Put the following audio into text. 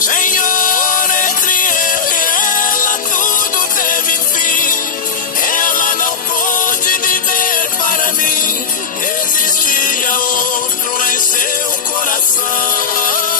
Senhor, entre eu e ela tudo teve fim. Ela não pôde viver para mim. Existia outro em seu coração.